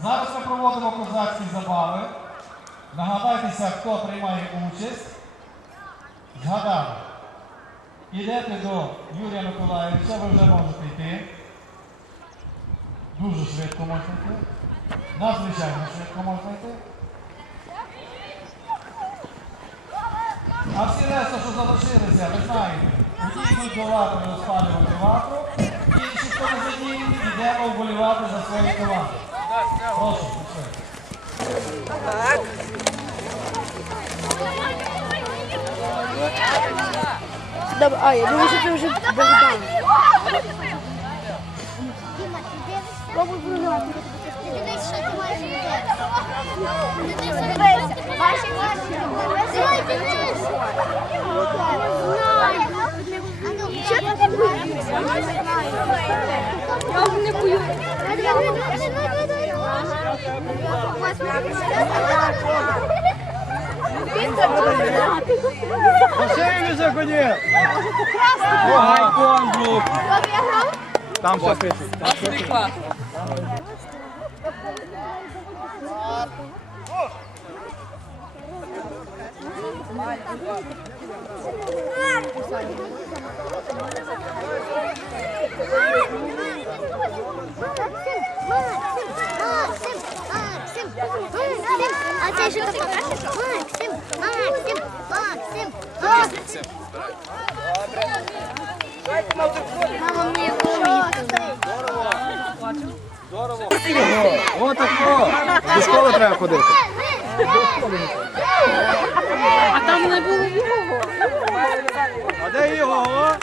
Зараз ми проводимо козацькі забави. Нагадайтеся, хто приймає участь. Згадали. Ідете до Юрія Миколаївича, ви вже можете йти. Дуже швидко можна йти. Надзвичайно швидко можна йти. А всі решта, що залишилися, ви знаєте, одні до ватри розпалювати ватру, інші, хто не задіяні, йдемо вболівати за свої команди. Прошу, пішли. Добре, а, я думаю, що це вже Богдан. Пробуй виграти. Дивись, що ти маєш робити. Ваші ваші. Дивись. Що ти будеш? Я вже не бою. Машину заходи! Гайкон, друг! Там все пишуть. Там все пишуть. Thank you. Максим, Максим, Максим, Максим. Мама мені О, так о! До школи треба ходити. А там не було його. А де його? О?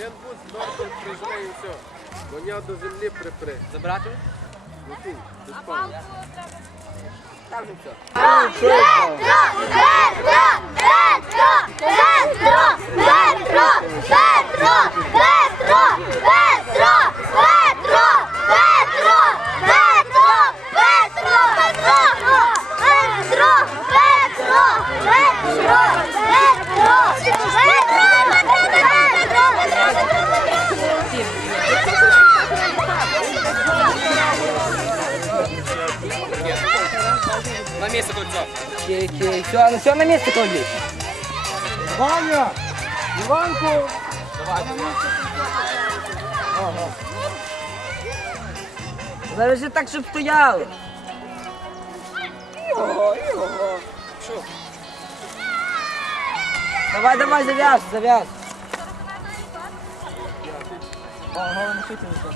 Один бус норм прижме і все. Коня до землі припри. Забрати? Ну ти, ти спав. Там же все. Петро, Петро, Петро, На місце кольцо. Окей, окей. Все, ну все на місце кладіть. Ваня! Иванку. Давай. Ага. Завежи так, чтобы стоял. Давай, давай, зав'яз, зав'яз. Ага, не хотіли так.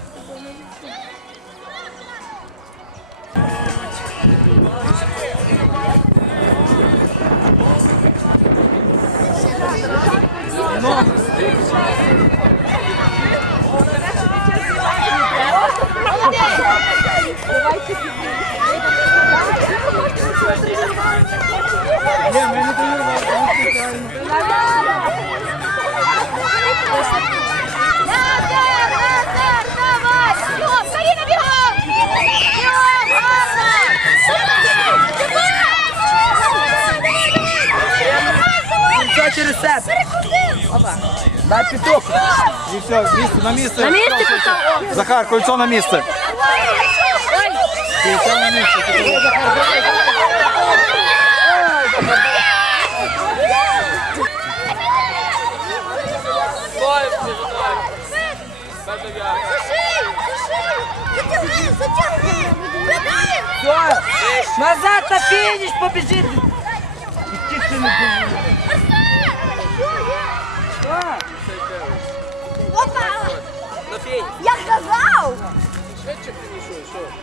Через себе треба. Дай піток. І все, місце, на місце. На місце поставив. Захар, кольцо на місце. Кольцо на місце. Назад на финиш побежит! Иди ты не sure.